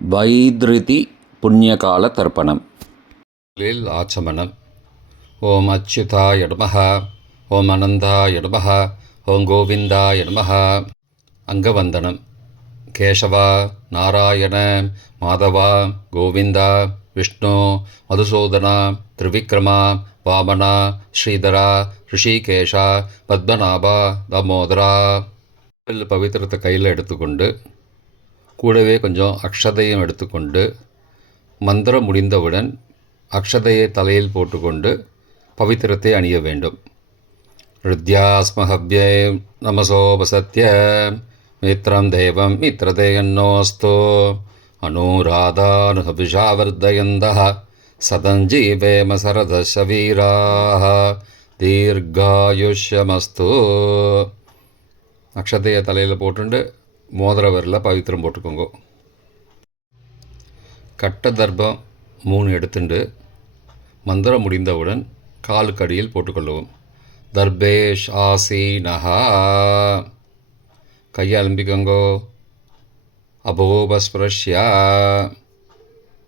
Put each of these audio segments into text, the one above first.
வைத்ருதி புண்ணியகால தர்ப்பணம். ஆச்சமனம். ஓம் அச்சுதாய நமஹ, ஓம் அனந்தாய நமஹ, ஓம் கோவிந்தாய நமஹ. அங்கவந்தனம். கேசவா, நாராயண, மாதவா, கோவிந்தா, விஷ்ணு, மதுசூதனா, திரிவிக்ரமா, வாமனா, ஸ்ரீதரா, ரிஷிகேஷா, பத்மநாபா, தாமோதரா. பவித்திரத்தை கையில் எடுத்துக்கொண்டு கூடவே கொஞ்சம் அக்ஷதையும் எடுத்துக்கொண்டு மந்திரம் முடிந்தவுடன் அக்ஷதையை தலையில் போட்டுக்கொண்டு பவித்திரத்தை அணிய வேண்டும். ருத்யாஸ்மஹவ்யே நமசோபசத்ய மித்ரம் தேவம் மித்ரதேயன்னோஸ்தோ அனுராதானுஹபிஷாவர்தயந்தः சதஞ்சீவேம சரதசவீராः தீர்காயுஷ்யமஸ்து. அக்ஷதையை தலையில் போட்டுண்டு மோதிர விரலில் பவித்திரம் போட்டுக்கோங்க. கட்ட தர்ப்பம் 3 எடுத்துண்டு மந்திரம் முடிந்தவுடன் காலுக்கு அடியில் போட்டுக்கொள்ளவும். தர்பேஷ் ஆசீனஹா. கையை அலம்பிக்கோங்கோ. அபோபஸ்பிரஷ்யா.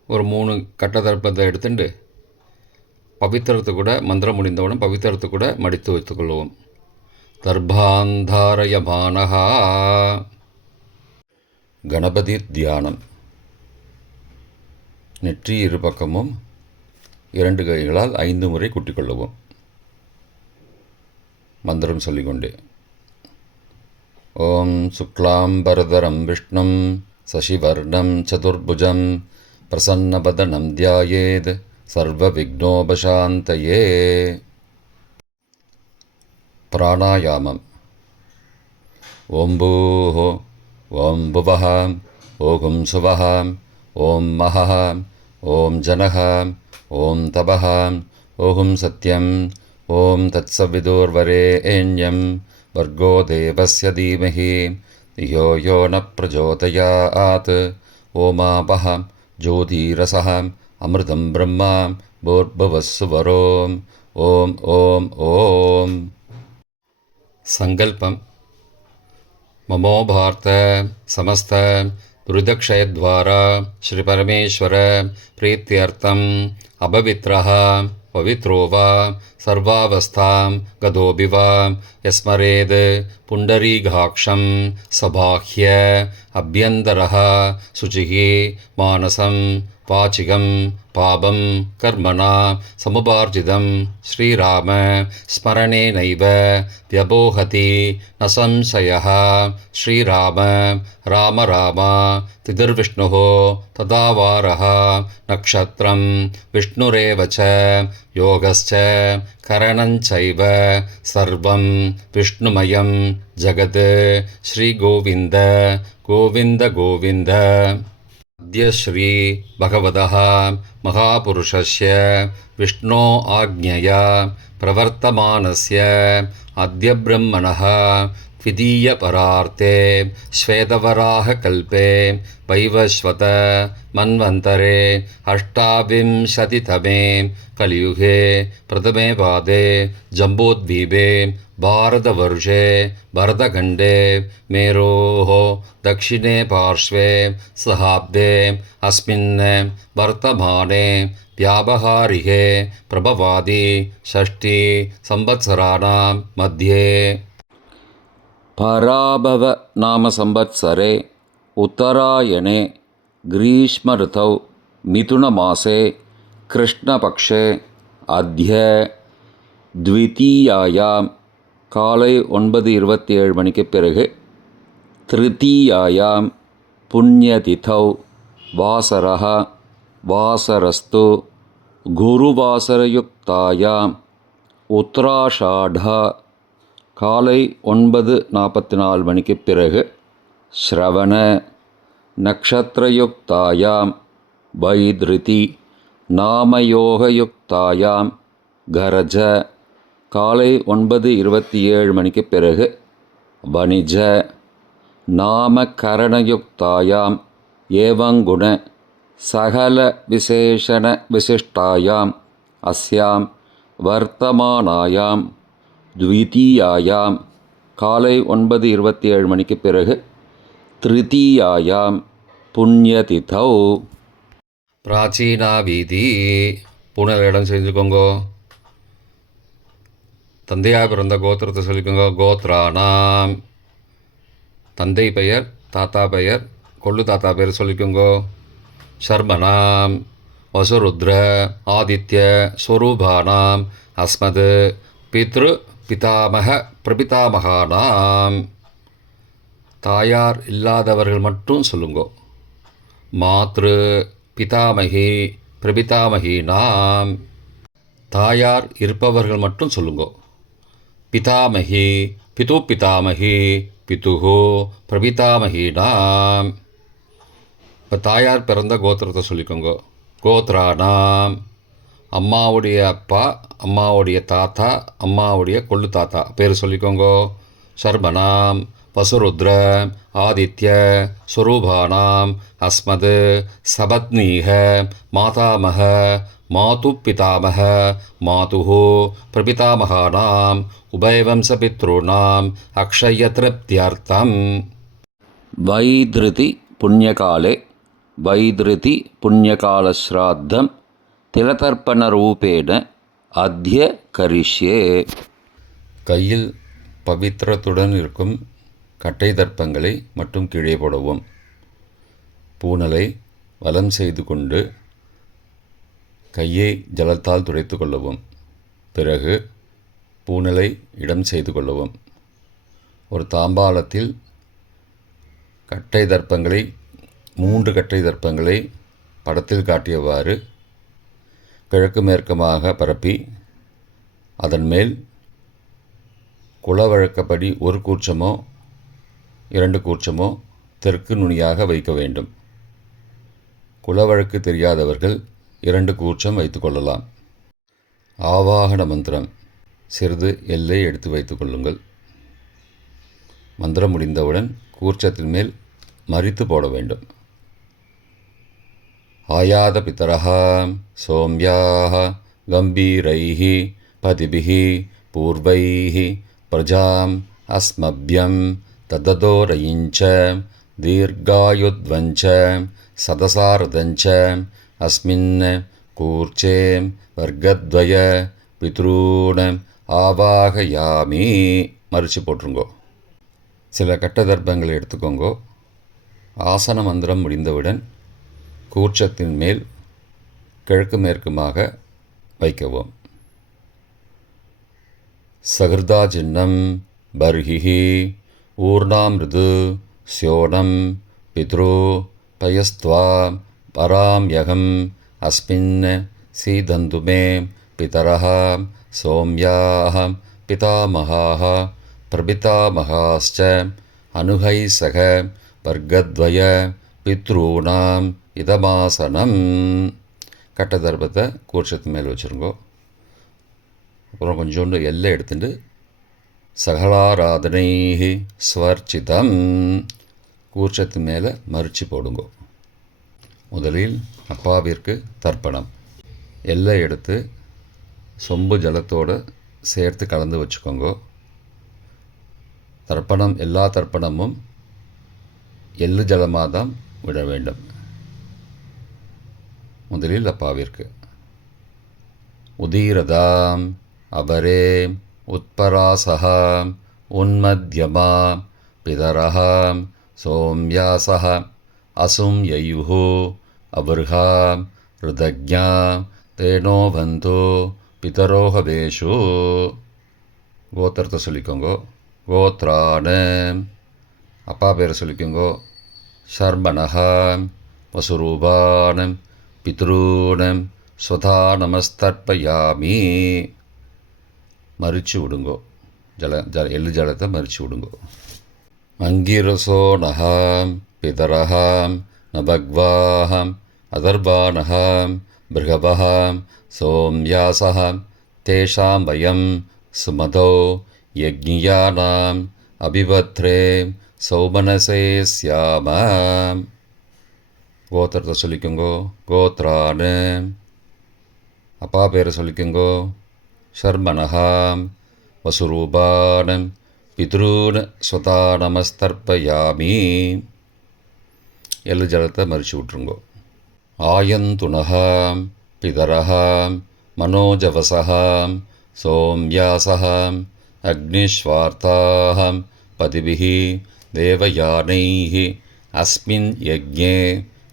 ஒரு 3 கட்ட தர்ப்பத்தை எடுத்துட்டு பவித்திரத்தை கூட மந்திரம் முடிந்தவுடன் பவித்திரத்தை கூட மடித்து வைத்துக்கொள்வோம். தர்பாந்தாரயமானஹா. கணபதி தியானம். நெற்றி இரு பக்கமும் 2 கைகளால் 5 முறை குட்டிக்கொள்ளவும். மந்திரம் சொல்லிக்கொண்டே. ஓம் சுக்லாம்பரதரம் விஷ்ணும் சசிவர்ணம் சதுர்புஜம் பிரசன்னபதனம் தியாயேத் சர்வ விக்னோபசாந்தயே. பிராணாயாமம். ஓம் பூஹோ, ஓம் புவஹ, ஓம் சுவஹ, ஓம் மஹஹ, ஓம் ஜனஹ, ஓம் தபஹ, ஓம் சத்யம், ஓம் தத்சவிதுர்வரேண்யம் வர்கோ தேவஸ்ய தீமஹி தியோ யோ ந பிரச்சோதயாத். ஓமாபஹ ஜோதிரசஹ அமிர்தம் பிரம்மா பூர்புவஸ்ஸுவரோம். ஓம் ஓம் ஓம். சங்கல்பம். ममो भारत समस्त दुरितक्षयद्वारा श्रीपरमेश्वर प्रीत्यर्थम् अपवित्रः पवित्रो वा सर्वावस्थां गतोऽपि वा यस्मरेद् पुण्डरीकाक्षं सबाह्य अभ्यन्तरः शुचिः मानसं वाचिकं पापं कर्मणा समुपार्जितं श्रीराम स्मरणेनैव व्यपोहति न संशयः. श्रीराम राम राम तिथिर्विष्णुः तदावारः नक्षत्रं विष्णुरेव च योगश्च करणञ्चैव सर्वं विष्णुमयं जगत्. श्रीगोविन्द गोविन्द गोविन्द. अद्य श्री भगवतः महापुरुषस्य विष्णो आज्ञया प्रवर्तमानस्य अद्य ब्रह्मणः द्वितीयपरार्थे श्वेतवराहकल्पे वैवस्वत मन्वन्तरे 28तमे कलियुगे प्रथमे पादे जम्बूद्वीपे भारतवर्षे भरतखण्डे मेरोः दक्षिणे पार्श्वे सहाब्दे अस्मिन् वर्तमाने व्यावहारिके प्रभवादि 6 संवत्सराणां मध्ये पराभव नाम संवत्सरे उत्तरायणे ग्रीष्म ऋतौ मिथुनमासे कृष्णपक्षे अद्य द्वितीयायां காலை 9:27 மணிக்கு பிறகு திருத்தீயாயாம் புண்ணியதிதௌ வாசரஹ வாசரஸ்து குருவாசரயுக்தாயாம் உத்ராஷாட காலை 9:44 மணிக்கு பிறகு ஸ்ரவண நக்ஷத்ரயுக்தாயாம் வைத்ருதி நாமயோகயுக்தாயாம் கரஜ காலை 9:27 மணிக்கு பிறகு வணிஜ நாமகரணயுக்தாயாம் ஏவங்குண சகல விசேஷண விசிஷ்டாயாம் அஸ்யாம் வர்த்தமானாயாம் द्वितीयायां காலை 9:27 மணிக்கு பிறகு திருத்தீயாயாம் புண்ணியதிதௌ. பிராச்சீனா வீதி பூனல் இடம் செஞ்சுக்கோங்கோ. தந்தையாக பிறந்த கோத்திரத்தை சொல்லிக்கோங்க. கோத்ரானாம் தந்தை பெயர், தாத்தா பெயர், கொள்ளு தாத்தா பெயர் சொல்லிக்கோங்கோ. சர்மனாம் வசுருத்ர ஆதித்ய ஸ்வரூபானாம் அஸ்மத் பித்ரு பிதாமக பிரபிதாமகானாம். தாயார் இல்லாதவர்கள் மட்டும் சொல்லுங்கோ. மாத்ரு பிதாமகி பிரபிதாமகீனாம். தாயார் இருப்பவர்கள் மட்டும் சொல்லுங்கோ. பிதாமகி பிது பிதாமகி பிதுஹோ பிரபிதாமகீனாம். இப்போ தாயார் பிறந்த கோத்திரத்தை சொல்லிக்கோங்க. கோத்ரானாம் அம்மாவுடைய அப்பா, அம்மாவுடைய தாத்தா, அம்மாவுடைய கொள்ளு தாத்தா பேர் சொல்லிக்கோங்க. சர்மனாம் வசுருத்ர ஆதித்ய ஸ்வரூபானாம் அஸ்மத் சபத்னீக மாதாமக மாது பிதாமக மாதுஹோ பிரபிதாமகானாம் உபயவம்சபித்ருணாம் அக்ஷயத்ருப்தியர்த்தம். வைத்ருதி புண்ணியகாலே வைத்ருதி புண்ணியகாலஸ்ராத்தம் திலதர்ப்பணரூபேண அத்ய கரிஷ்யே. கையில் பவித்திரத்துடன் இருக்கும் கட்டை தர்ப்பங்களை மட்டும் கீழே போடவும். பூனலை வலம் செய்து கொண்டு கையை ஜலத்தால் துடைத்து கொள்ளவும். பிறகு பூனலை இடம் செய்து கொள்ளவும். ஒரு தாம்பாளத்தில் கட்டை தர்ப்பங்களை 3 கட்டை தர்ப்பங்களை படத்தில் காட்டியவாறு கிழக்கு மேற்கமாக பரப்பி அதன் மேல் குலவழக்கப்படி 1 கூர்ச்சமோ 2 கூர்ச்சமோ தெற்கு நுனியாக வைக்க வேண்டும். குலவழக்கு தெரியாதவர்கள் 2 கூர்ச்சம் வைத்து கொள்ளலாம். ஆவாகன மந்திரம் சிறிது எல்லை எடுத்து வைத்து கொள்ளுங்கள். மந்திரம் முடிந்தவுடன் கூர்ச்சத்தின் மேல் மறித்து போட வேண்டும். ஆயாத பிதரஹ சோம்யாஹ கம்பீரைஹ பதிபிஹ பூர்வைஹ பிரஜாம் அஸ்மப்யம் தததோரயிஞ்ச தீர்காயுத்வஞ்ச சதசாரதஞ்ச அஸ்மின் கூர்ச்சே வர்க்கத்வய பித்ரூண ஆவாகயாமி. மறித்து போட்டுருங்கோ. சில கட்ட தர்ப்பங்களை எடுத்துக்கோங்கோ. ஆசன மந்திரம் முடிந்தவுடன் கூர்ச்சத்தின் மேல் கிழக்கு மேற்குமாக வைக்கவும். சகிருதா சின்னம் பர்ஹிஹி ஊர்ணாமிருது ஸ்யோனம் பித்ரு பயஸ்த்வா பராம்யகம் அஸ்மின் சீதந்துமே பிதரஹ சோம்யாஹ பிதாமகாஹ பிரபிதாமகாஸ்ச அனுகைசக வர்க்கத்வய பித்ரூணாம் இதமாசனம். கட்ட தர்ப்பத்தை கூர்ச்சத்து மேல் வச்சுருங்கோ. அப்புறம் கொஞ்சோண்டு எல்லை எடுத்துட்டு சகலாராதனை ஸ்வர்ச்சிதம் கூர்ச்சத்து மேலே மறித்து போடுங்கோ. முதலில் அப்பாவிற்கு தர்ப்பணம். எல்லை எடுத்து சொம்பு ஜலத்தோடு சேர்த்து கலந்து வச்சுக்கோங்கோ. தர்ப்பணம் எல்லா தர்ப்பணமும் எள்ளு ஜலமாக தான் விட வேண்டும். முதலில் அப்பாவிற்கு உதீரதாம் அபரே உத்பராசகாம் உன்மத்யமா பிதரஹாம் சோம்யாசஹ அசும் யயுஹு அபர்ஹாம் ருதக்ஞாம் தேனோ பந்தோ பிதரோஹவேஷு. கோத்திரத்தை சொல்லிக்கோங்கோ. கோத்ரான அப்பா பேரை சொல்லிக்கோங்கோ. சர்மனஹாம் வசுரூபானம் பித்ரூனம் ஸ்வதா நமஸ்தர்ப்பயாமி. மறிச்சு விடுங்கோ. எள்ளு ஜலத்தை மறிச்சு விடுங்கோ. அங்கிரசோ நகாம் பிதரஹாம் நபக்வாஹாம் அதர்வானஹாம் பிருகபஹாம் சோம்யாசஹாம் தேஷாம் வயம் சுமதோ யக்ஞியானாம் அபிபத்ரே சௌமனசே ஸ்யாமாம். கோத்திரத்தை சொல்லிக்கோங்கோ. கோத்ரானு அப்பா பேரை சொல்லிக்கோங்கோ. ஷர்மனஹாம் வசுரூபானம் பித்ரூன் ஸ்வதா நமஸ்தர்ப்பயாமி. எள்ளு ஜலத்தை மறித்து விட்ருங்கோ. ஆயந்துணः பிதரः மனோஜவசः சோம்யாசः அக்னிஸ்வார்த்தாः பதிபிः தேவயானைः அஸ்மின் யஜ்ஞே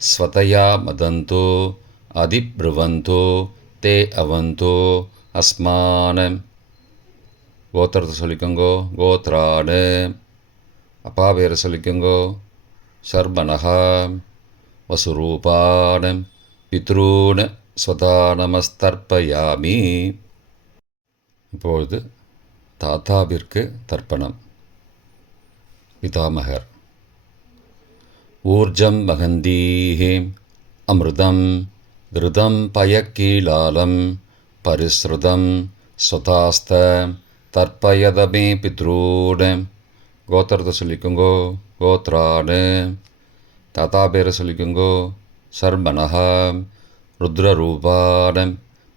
ஸ்வதயா மதந்தோ அதிப்ருவந்தோ தே அவந்தோ அஸ்மான. கோத்திரத்தை சொல்லிக்கோங்கோ. கோத்ரானு. அப்பா பேரை சொல்லிக்கோங்கோ. சர்மனஹா வசுரூபான பித்ரூன ஸ்வதா நமஸ்தர்ப்பயாமி. இப்பொழுது தாத்தாவிற்கு தர்ப்பணம். பிதாமகர். ஊர்ஜம் மகந்தீஹி அமிர்தம் கிருதம் பயக்கீலாலம் பரிஸ்ருதம் ஸ்வதாஸ்த தர்ப்பயதமே பித்ரூன. கோத்திரத்தை சொல்லிக்கோங்கோ. கோத்ரானு. தாத்தா பேரை சொல்லிக்கோங்கோ. சர்மனஹா ருத்ரரூபான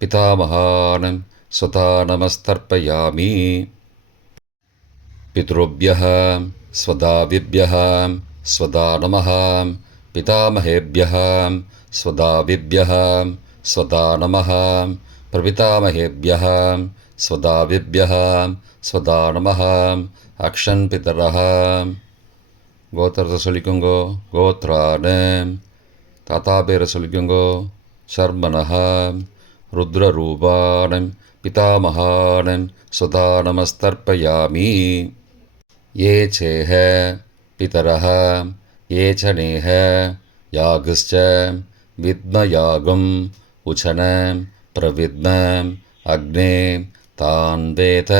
பிதாமகான ஸ்வதா நமஸ்தர்ப்பயாமி. பித்ருभ्यः ஸ்வதாவிभ्यः ஸ்வதா நமः பிதாமகேभ्यः ஸ்வதாவிभ्यः ஸ்வதா நமः பிரபிதாமகேभ्यः ஸ்வதாவிभ्यः ஸ்வதா நமः அக்ஷன் பிதரः. கோத்திரத்தை சொல்லிக்கோங்கோ. கோத்ரானு. தாத்தா பேரை சொல்லிக்கோங்கோ. சர்மனஹா ருத்ரரூபான பிதாமகான ஸ்வதா நமஸ்தர்ப்பயாமி. ये चेह पितरः ये च नेह यागश्च विद्मयागम् उचन प्रविद्म अग्ने तान् वेद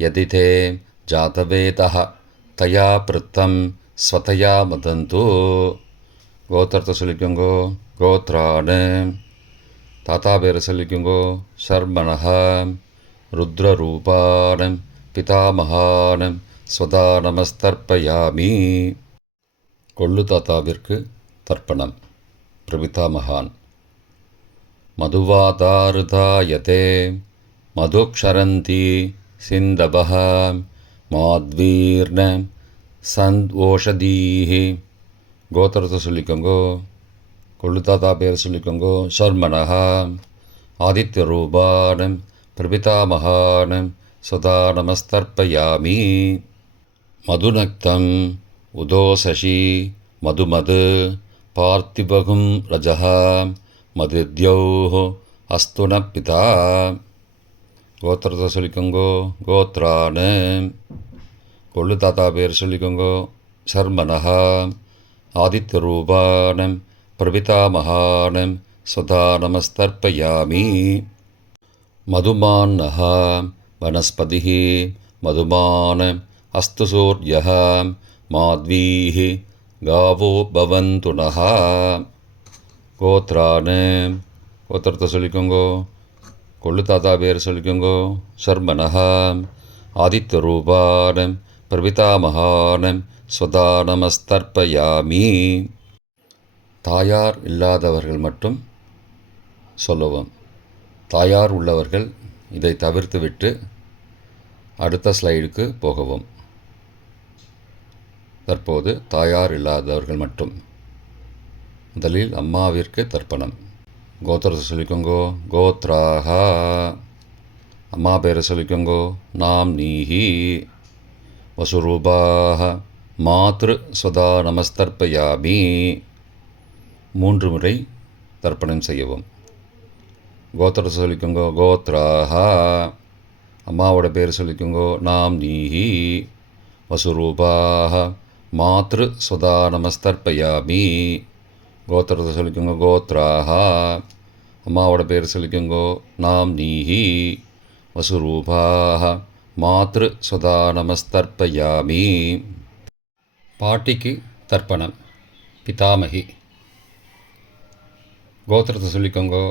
यदि ते जातवेदः तया पृत्तं स्वतया मदन्तु. கோத்திரத்தை சொல்லிக்கோங்கோ. கோத்ரானு. தாத்தா பேரை சொல்லிக்கோங்கோ. சர்மனஹா ருத்ரரூபான பிதாமகான ஸ்வதா நமஸ்தர்ப்பயாமி. கொள்ளு தாத்தாவிற்கு தர்ப்பணம். பிரபிதாமகான். மதுவாதாருதாயதே மதுக்ஷரந்தி சிந்தபः மாத்வீர்ண சந்த்வோஷதீஹி. கோத்திரத்தை சொல்லிக்கோங்கோ. கொள்ளு தாத்தா பேர் சொல்லிக்கோங்கோ. சர்மனஹா ஆதித்யரூபான பிரபிதாமகான ஸ்வதா நமஸ்தர்ப்பயாமி. மதுநக்தம் உதோசசி மதுமது பார்த்திபகும் ரஜः மதித்யௌः அஸ்துன பிதா. கோத்திரத்தை சொல்லிக்கோங்கோ. கோத்ரானு. கொள்ளு தாத்தா பேர் சொல்லிக்கோங்கோ. சர்மனஹா ஆதித்யரூபான பிரபிதாமகான ஸ்வதா நமஸ்தர்ப்பயாமி. மதுமான்னः வனஸ்பதிः மதுமான அஸ்து சூர்யः மாத்வீः காவோ பவந்து நः. கோத்ரானு. கோத்திரத்தை சொல்லிக்கோங்கோ. கொள்ளு தாத்தா பேர் சொல்லிக்கோங்கோ. சர்மனஹா ஆதித்யரூபான பிரபிதாமகான ஸ்வதா நமஸ்தர்ப்பயாமி. தாயார் இல்லாதவர்கள் மட்டும் சொல்லவும். தாயார் உள்ளவர்கள் இதை தவிர்த்துவிட்டு அடுத்த ஸ்லைடுக்கு போகவும். தற்போது தாயார் இல்லாதவர்கள் மட்டும். முதலில் அம்மாவிற்கு தர்ப்பணம். கோத்திரத்தை சொல்லிக்கோங்கோ. கோத்ராஹா. அம்மா பேரை சொல்லிக்கோங்கோ. நாம் நீஹி வசுரூபாக மாத்ரு ஸ்வதா நமஸ்தர்ப்பயாமி. 3 முறை தர்ப்பணம் செய்யவும். கோத்திரத்தை சொல்லிக்கோங்கோ. கோத்ராஹா. அம்மாவோட பேர் சொல்லிக்கோங்கோ. நாம் நீஹி வசுரூபாக மாத்ரு ஸ்வதா நமஸ்தர்ப்பயாமி. கோத்திரத்தை சொல்லிக்கோங்கோ. கோத்ராஹா. அம்மாவோட பேர் சொல்லிக்கோங்கோ. நாம் நீஹி வசுரூபாக மாத்ரு ஸ்வதா நமஸ்தர்ப்பயாமி. பாட்டிக்கு தர்ப்பணம். பிதாமகி. கோத்திரத்தை சொல்லிக்கோங்கோ.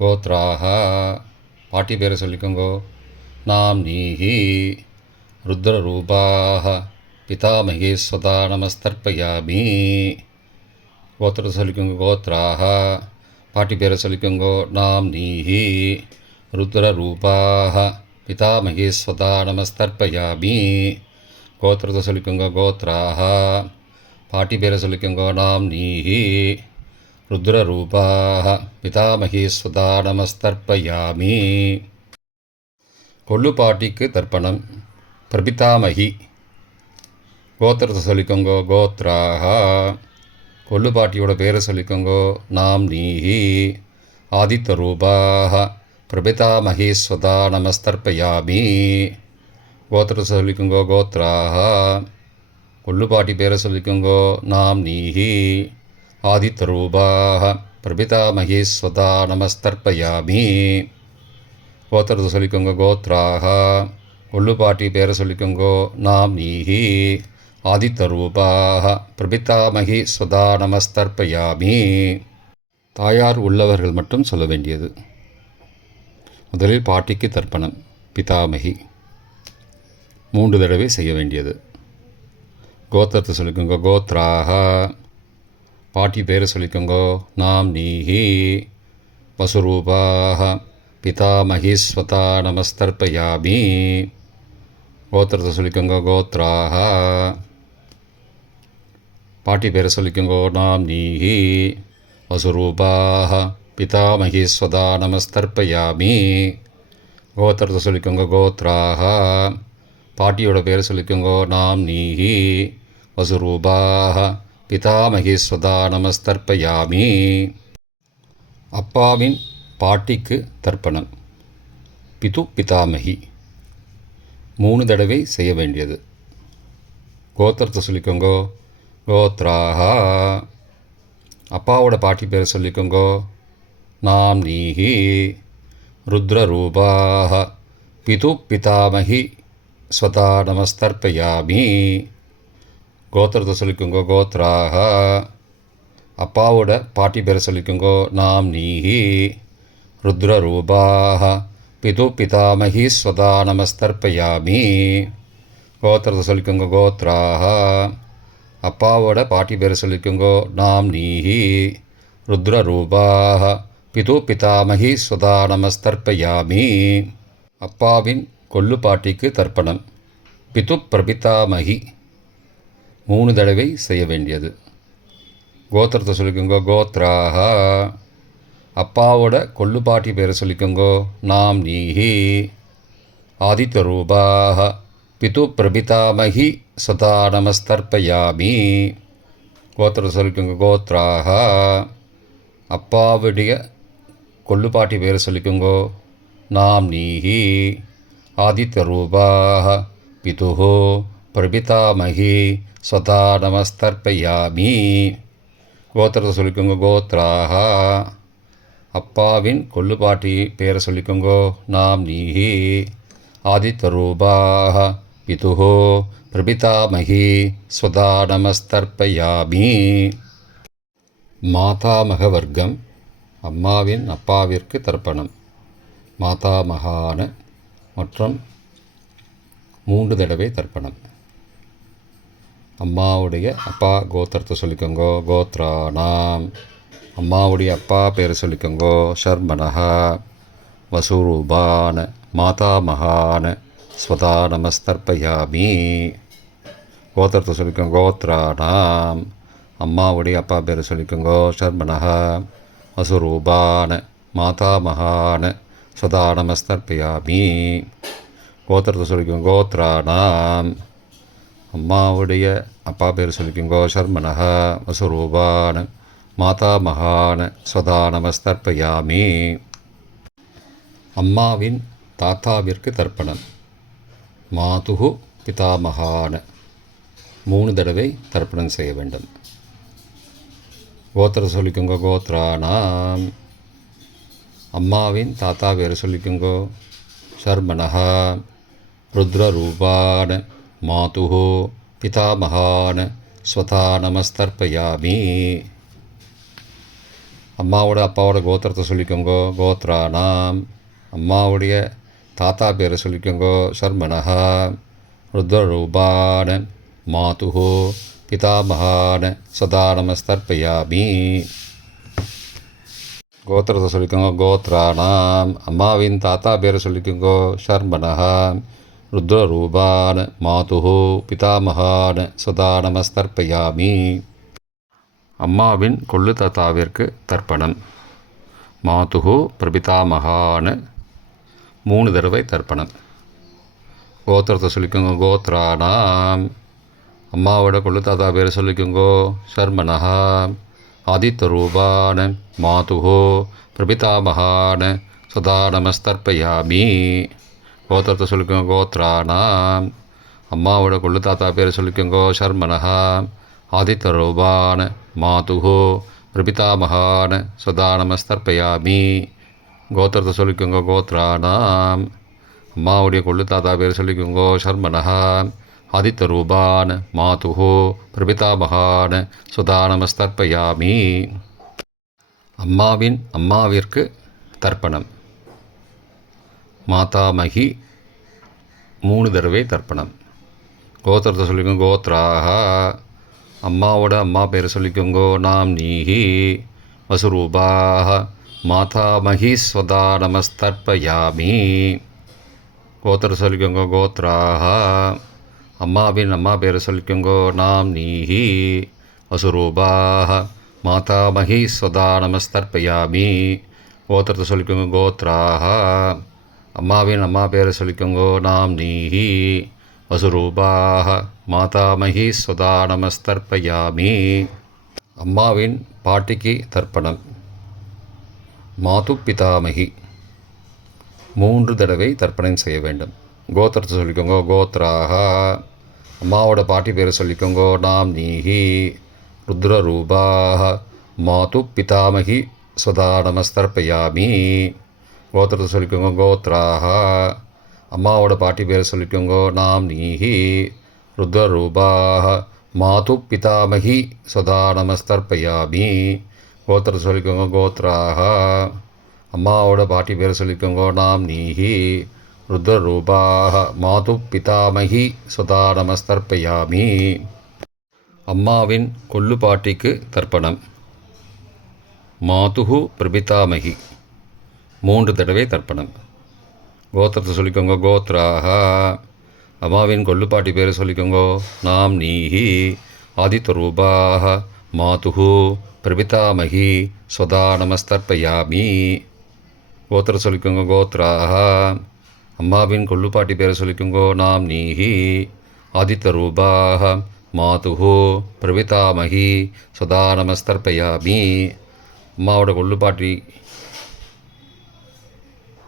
கோத்ராஹா. பாட்டி பேரை சொல்லிக்கோங்கோ. நாம் நீஹி ருத்ரரூபாக பிதாமகி ஸ்வதா நமஸ்தர்ப்பயாமி. கோத்திரத்தை சொல்லிக்கோங்க. கோத்ராஹா. பாட்டி பேரை சொல்லிக்கோங்கோ. நாம் நீஹி ருத்ரரூபாக பிதாமகி ஸ்வதா நமஸ்தர்ப்பயாமி. கோத்திரத்தை சொல்லிக்கோங்க. கோத்ராஹா. பாட்டி பேரை சொல்லிக்கோங்கோ. நாம் நீஹி ருத்ரரூபாக பிதாமகி ஸ்வதா நமஸ்தர்ப்பயாமி. கொள்ளு பாட்டிக்கு தர்ப்பணம். பிரபிதாமகி கோத்திரத்தை சொல்லிக்கோங்கோ. கோத்ராக கொள்ளு பாட்டியோட பேரை சொல்லிக்கோங்கோ. நாம் நீஹி ஆதித்யரூபாக பிரபிதாமகி ஸ்வதா நமஸ்தர்ப்பயாமி. கோத்திரத்தை சொல்லிக்கோங்கோ. கோத்ராக கொள்ளு பாட்டி பேரை சொல்லிக்கோங்கோ. நாம் நீஹி ஆதித்யரூபாக பிரபிதாமகி ஸ்வதா நமஸ்தர்ப்பயாமி. கோத்திரத்தை சொல்லிக்கோங்க. கோத்ராக கொள்ளு பாட்டி பேரை சொல்லிக்கோங்கோ. நாம் நீஹி ஆதித்யரூபாக பிரபிதாமகி ஸ்வதா நமஸ்தர்ப்பயாமி. தாயார் உள்ளவர்கள் மட்டும் சொல்ல வேண்டியது. முதலில் பாட்டிக்கு தர்ப்பணம். பிதாமகி 3 தடவை செய்ய வேண்டியது. கோத்திரத்தை சொல்லிக்கோங்க. கோத்ராக பாட்டி பேரை சொல்லிக்கோங்கோ. நாம் நீஹி வசுரூபாக பிதாமகி ஸ்வதா நமஸ்தர்ப்பயாமி. கோத்திரத்தை சொல்லிக்கோங்க. கோத்ராக பாட்டி பேரை சொல்லிக்கோங்கோ. நாம் நீஹி வசுரூபாக பிதாமகி ஸ்வதா நமஸ்தர்ப்பயாமி. கோத்திரத்தை சொல்லிக்கோங்க. கோத்ராக பாட்டியோட பேரை சொல்லிக்கோங்கோ. நாம் நீஹி வசுரூபாக பிதாமகி ஸ்வதா நமஸ்தர்ப்பயாமி. அப்பாவின் பாட்டிக்கு தர்ப்பணம். பிது பிதாமகி 3 தடவை செய்ய வேண்டியது. கோத்திரத்தை சொல்லிக்கோங்கோ. கோத்ராக அப்பாவோட பாட்டி பேரை சொல்லிக்கோங்கோ. நாம் நீஹி ருத்ரரூபாக பிது பிதாமகி ஸ்வதா நமஸ்தர்ப்பயாமி. கோத்திரத்தை சொல்லிக்கோங்கோ. கோத்ராக அப்பாவோட பாட்டி பேரை சொல்லிக்கோங்கோ. நாம் நீஹி ருத்ரரூபாக பிது பிதாமகி ஸ்வதா நமஸ்தர்ப்பயாமி. கோத்திரத்தை சொல்லிக்கோங்க. கோத்ராக அப்பாவோட பாட்டி பேரை சொல்லிக்கோங்கோ. நாம் நீஹி ருத்ரரூபாக பிது பிதாமகி ஸ்வதா நமஸ்தர்ப்பயாமி. அப்பாவின் கொள்ளு பாட்டிக்கு தர்ப்பணம். பிது பிரபிதாமகி 3 தடவை செய்ய வேண்டியது. கோத்திரத்தை சொல்லிக்கோங்கோ. கோத்ராக அப்பாவோட கொள்ளு பாட்டி பேரை சொல்லிக்கோங்கோ. நாம் நீஹி ஆதித்யரூபாக பிது பிரபிதாமகி ஸ்வதா நமஸ்தர்ப்பயாமி. கோத்திரத்தை சொல்லிக்கோங்க. கோத்ராக அப்பாவுடைய கொள்ளு பாட்டி பேரை சொல்லிக்கோங்கோ. நாம் நீஹி ஆதித்யரூபாக பிது பிரபிதாமகி ஸ்வதா நமஸ்தர்ப்பயாமி. கோத்திரத்தை சொல்லிக்கோங்க. கோத்ராக அப்பாவின் கொள்ளு பாட்டி பேரை சொல்லிக்கோங்கோ. நாம் நீஹி ஆதித்யரூபாக பிது பிரபிதாமகி ஸ்வதா நமஸ்தர்ப்பயாமி. மாதாமக வர்க்கம். அம்மாவின் அப்பாவிற்கு தர்ப்பணம். மாதாமகான மற்றும் 3 தடவை தர்ப்பணம். அம்மாவுடைய அப்பா கோத்திரத்தை சொல்லிக்கோங்கோ. கோத்ராணாம் அம்மாவுடைய அப்பா பேரை சொல்லிக்கோங்கோ. ஷர்மனஹ வசுரூபான மாதாமகான ஸ்வதா நமஸ்தர்ப்பயாமி. கோத்திரத்தை சொல்லிக்கோங்க. கோத்ராணாம் அம்மாவுடைய அப்பா பேரை சொல்லிக்கோங்கோ. ஷர்மனஹ வசுரூபான மாதாமகான ஸ்வதா நமஸ்தர்ப்பயாமி. கோத்திரத்தை சொல்லிக்கோங்க. கோத்ராணாம் அம்மாவுடைய அப்பா பேர் சொல்லிக்கோங்கோ. ஷர்மனஹ வசுரூபான மாதாமகான ஸ்வதா நமஸ்தர்ப்பயாமி. அம்மாவின் தாத்தாவிற்கு தர்ப்பணம். மாதுகு பிதாமகான 3 தடவை தர்ப்பணம் செய்ய வேண்டும். கோத்திரத்தை சொல்லிக்கோங்க. கோத்ராணாம் அம்மாவின் தாத்தா பேரை சொல்லிக்கோங்கோ. ஷர்மனஹ ருத்ரரூபான மாதுகு பிதாமகான ஸ்வதா நமஸ்தர்ப்பயாமி. அம்மாவோட அப்பாவோட கோத்திரத்தை சொல்லிக்கோங்கோ. கோத்ராணாம் அம்மாவுடைய தாத்தா பேரை சொல்லிக்கோங்கோ. ஷர்மனஹ ருத்ரரூபான மாதுகு பிதாமகான ஸ்வதா நமஸ்தர்ப்பயாமி. கோத்திரத்தை சொல்லிக்கோங்க. கோத்ராணாம் அம்மாவின் தாத்தா பேரை சொல்லிக்கோங்கோ. ஷர்மனஹ ருத்ரரூபான் மாதுஹு பிதாமகான் சதா நமஸ்தர்ப்பயாமி. அம்மாவின் கொள்ளு தாத்தாவிற்கு தர்ப்பணம். மாதுஹு பிரபிதாமகான் 3 தடவை தர்ப்பணம். கோத்திரத்தை சொல்லிக்கோங்க. கோத்ரானாம். அம்மாவோட கொள்ளு தாத்தா பேர் சொல்லிக்கோங்கோ. சர்மனஹா. ஆதித்யரூபான் மாதுஹு பிரபிதாமகான் சதா நமஸ்தர்ப்பயாமி. கோத்திரத்தை சொல்லிக்கோங்க. கோத்ரானாம். அம்மாவோட கொள்ளு தாத்தா பேர் சொல்லிக்கோங்கோ. சர்மனஹா. ஆதித்யரூபான் மாதுஹு பிரபிதாமகான் சதா நமஸ்தர்ப்பயாமி. கோத்திரத்தை சொல்லிக்கோங்க. கோத்ரானாம். அம்மாவுடைய கொள்ளு தாத்தா பேர் சொல்லிக்கோங்கோ. சர்மனஹா. ஆதித்யரூபான் மாதுஹு பிரபிதாமகான் சதா நமஸ்தர்ப்பயாமி. அம்மாவின் அம்மாவிற்கு தர்ப்பணம். மாதாமகி 3 தடவை தர்ப்பணம். கோத்திரத்தை சொல்லிக்கோங்க. கோத்ராஹா. அம்மாவோட அம்மா பேர் சொல்லிக்கோங்கோ. நாம் நீஹி வசுரூபாஹ மாதாமகி ஸ்வதா நமஸ்தர்ப்பயாமி. கோத்திரம் சொல்லிக்கோங்க. கோத்ராஹா. அம்மாவின் அம்மா பேர் சொல்லிக்கோங்கோ. நாம் நீஹி வசுரூபாஹ மாதாமகி ஸ்வதா நமஸ்தர்ப்பயாமி. கோத்திரத்தை சொல்லிக்கோங்க. கோத்ராஹா. அம்மாவின் அம்மா பேர் சொல்லிக்கோங்கோ. நாம் நீஹி வசுரூபாஹ மாதாமகி ஸ்வதா நமஸ்தர்ப்பயாமி. அம்மாவின் பாட்டிக்கு தர்ப்பணம். மாது பிதாமகி 3 தடவை தர்ப்பணம் செய்ய வேண்டும். கோத்திரத்தை சொல்லிக்கோங்க. கோத்ராஹா. அம்மாவோட பாட்டி பேர் சொல்லிக்கோங்கோ. நாம் நீஹி ருத்ரரூபாஹ மாது பிதாமகி ஸ்வதா நமஸ்தர்ப்பயாமி. கோத்திரத்தை சொல்லிக்கோங்க. கோத்ராஹா. அம்மாவோட பாட்டி பேர் சொல்லிக்கோங்கோ. நாம் நீஹி ருத்ரரூபாஹ மாது பிதாமகி ஸ்வதா நமஸ்தர்ப்பயாமி. கோத்திரத்தை சொல்லிக்கோங்க. கோத்ராஹா. அம்மாவோட பாட்டி பேர் சொல்லிக்கோங்கோ. நாம் நீஹி ருத்ரரூபாஹ மாது பிதாமகி ஸ்வதா நமஸ்தர்ப்பயாமி. அம்மாவின் கொள்ளு பாட்டிக்கு தர்ப்பணம். மாதுஹு பிரபிதாமகி 3 தடவை தர்ப்பணம். கோத்திரத்தை சொல்லிக்கோங்க. கோத்ராஹா. அம்மாவின் கொள்ளுப்பாட்டி பேர் சொல்லிக்கோங்கோ. நாம் நீஹி ஆதித்யரூபாஹ மாதுஹு பிரபிதாமகி ஸ்வதா நமஸ்தர்ப்பயாமி. கோத்திரம் சொல்லிக்கோங்க. கோத்ராஹா. அம்மாவின் கொள்ளுப்பாட்டி பேர் சொல்லிக்கோங்கோ. நாம் நீஹி ஆதித்யரூபாஹ மாதுஹு பிரபிதாமகி ஸ்வதா நமஸ்தர்ப்பயாமி. அம்மாவோட கொள்ளுப்பாட்டி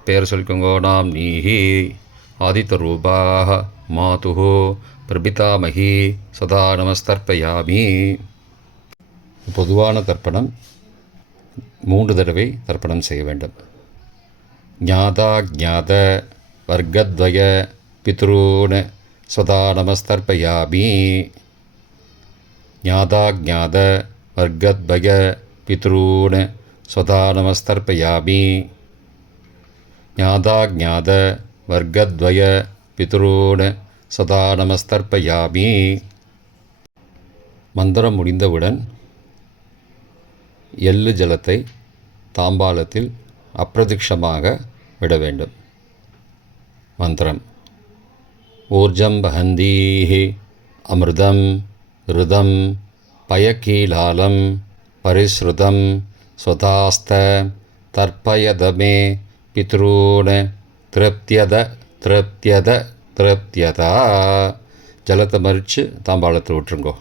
பேர் சொல்லிக்கோங்கோ. நாம் நீஹி ஆதித்யரூபாஹ மாதுஹு பிரபிதாமகி சதா நமஸ்தர்ப்பயாமி. பொதுவான தர்ப்பணம் 3 தடவை தர்ப்பணம் செய்ய வேண்டும். ஞாதா ஞாத வர்க்கத்வய பித்ரூன் சதா நமஸ்தர்ப்பயாமி. ஞாதா ஞாத வர்க்கத்வய பித்ரூன் சதா நமஸ்தர்ப்பயாமி. ஞாதா ஞாத வர்க்கத்வய பித்ரூன் சதா நமஸ்தர்ப்பயாமி. மந்திரம் முடிந்தவுடன் எள்ளு ஜலத்தை தாம்பாலத்தில் அப்பிரதிக்ஷமாக விட வேண்டும். மந்திரம். ஊர்ஜம் வஹந்தீஹி அமிர்தம் ருதம் பயக்கீலாலம் பரிஸ்ருதம் ஸ்வதாஸ்த தர்ப்பயதமே பித்ரூன் திருப்தியத திருப்தியத திருப்தியதா. ஜலத்தை மறித்து தாம்பாளத்தில் விட்டுருங்கோ.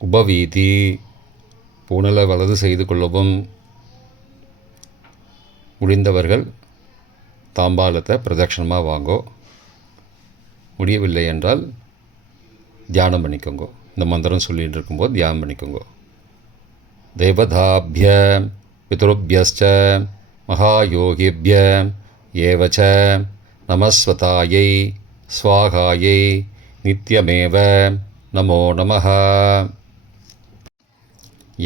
உபவீதி. பூனலை வலது செய்து கொள்ளவும். முடிந்தவர்கள் தாம்பாலத்தை பிரதட்சணமாக வாங்கோ. முடியவில்லை என்றால் தியானம் பண்ணிக்கோங்கோ. இந்த மந்திரம் சொல்லிகிட்டு இருக்கும்போது தியானம் பண்ணிக்கோங்கோ. தேவதாபிய பித்ருபியஸ்ச மகாயோகிபிய ஏவச்ச நமஸ்வதாயை ஸ்வாகாயை நித்யமேவ நமோ நமः.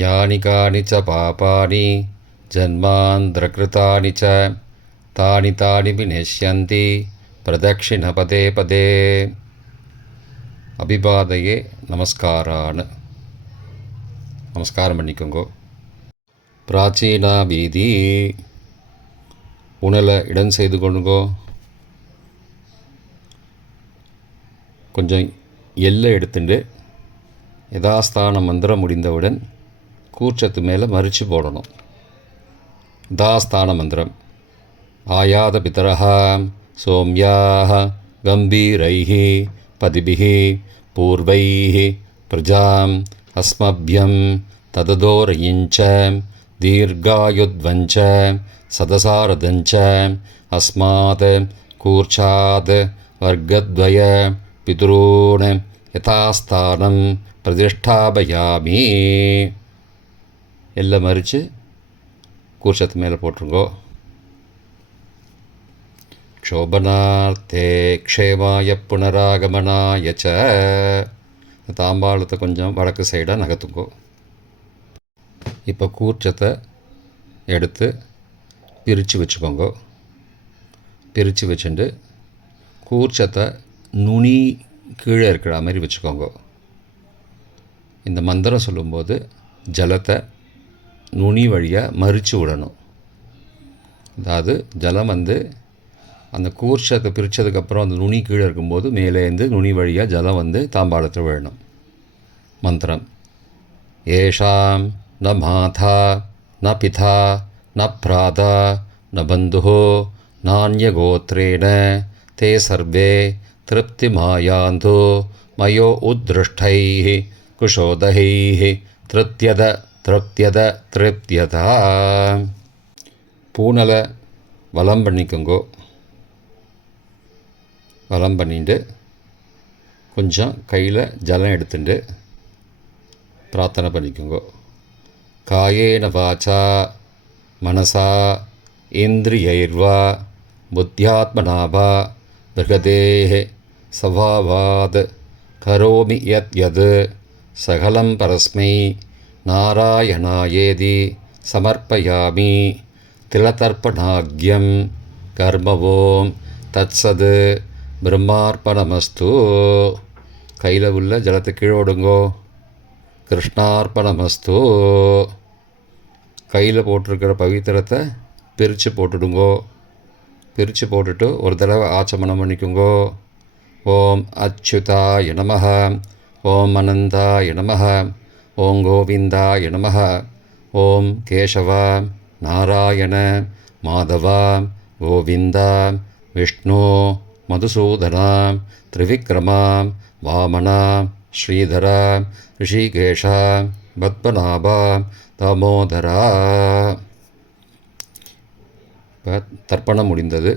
யானி கானி ச பாபானி ஜன்மாந்திரகிருதானி ச தானி தானி விநஷ்யந்தி பிரதக்ஷிணபதே பதே. அபிபாதையே நமஸ்காரான். நமஸ்காரம் பண்ணிக்கோங்கோ. பிராச்சீனா வீதி. உணலை இடம் செய்து கொள்ளுங்கோ. கொஞ்சம் எள்ளை எடுத்துட்டு யதாஸ்தான மந்திரம் முடிந்தவுடன் கூர்ச்சத்து மேலே மறித்து போடணும். யதாஸ்தான மந்திரம் ஆயாத பிதரஹா சோம்யாக கம்பீரைः பதிபிः பூர்வைः பிரஜாம் அஸ்மப்யம் தததோரயிஞ்ச தீர்காயுத்வஞ்ச சதசாரதஞ்ச அஸ்மாத் கூர்ச்சாத் வர்க்கத்வய பிதுரூன் யதாஸ்தானம் பிரதிஷ்டாபயாமி. எல்லாம் மறித்து கூர்ச்சத்து மேலே போட்டுருங்கோ. க்ஷோபனார்த்தே க்ஷேமாய புனராகமனாய ச. தாம்பாளத்தை கொஞ்சம் வடக்கு சைடாக நகர்த்துங்கோ. இப்போ கூர்ச்சத்தை எடுத்து பிரித்து வச்சுக்கோங்க. பிரித்து வச்சுட்டு கூர்ச்சத்தை நுனி கீழே இருக்கிற மாதிரி வச்சுக்கோங்க. இந்த மந்திரம் சொல்லும்போது ஜலத்தை நுனி வழியாக மறித்து விடணும். அதாவது ஜலம் அந்த கூர்ச்சத்தை பிரித்ததுக்கப்புறம் அந்த நுனி கீழே இருக்கும்போது மேலேருந்து நுனி வழியாக ஜலம் தாம்பாளத்தில் விழணும். மந்திரம் ஏஷாம் ந மாதா ந பிதா ந பிராதா ந பந்துஹோ நான்யகோத்ரேண தே சர்வே திருப்திமாயாந்தோ மயோ உத்ருஷ்டைः குஷோதகைः திருப்தியத திருப்தியத திருப்தியதா. பூனலை வலம் பண்ணிக்கோங்கோ. வலம் பண்ணிட்டு கொஞ்சம் கையில் ஜலம் எடுத்துட்டு பிரார்த்தனை பண்ணிக்கோங்கோ. காயேன வாச்சா மனசா இந்திரியைர்வா புத்தியாத்மனாவா பிருகதேஹ சபாவாத் கரோமி யத் யத் சகலம் பரஸ்மை நாராயணாயேதி சமர்ப்பயாமி திலதர்ப்பணாக்யம் கர்மவோம் தத்சது பிரம்மார்ப்பணமஸ்து. கையில் உள்ள ஜலத்தை கீழோடுங்கோ. கிருஷ்ணார்ப்பணமஸ்து. கையில் போட்டிருக்கிற பவித்திரத்தை பிரித்து போட்டுடுங்கோ. பிரித்து போட்டுட்டு ஒரு தடவை ஆச்சமனம் பண்ணிக்கோங்கோ. ஓம் அச்சுதாய நமஹ, ஓம் அனந்தாய நமஹ, ஓம் கோவிந்தாய நமஹ, ஓம் கேசவா நாராயண மாதவா கோவிந்தா விஷ்ணு மதுசூதனா திரிவிக்ரமா வாமனா ஸ்ரீதரா ரிஷிகேஷா பத்மநாபா தாமோதரா. இப்போ தர்ப்பணம் முடிந்தது.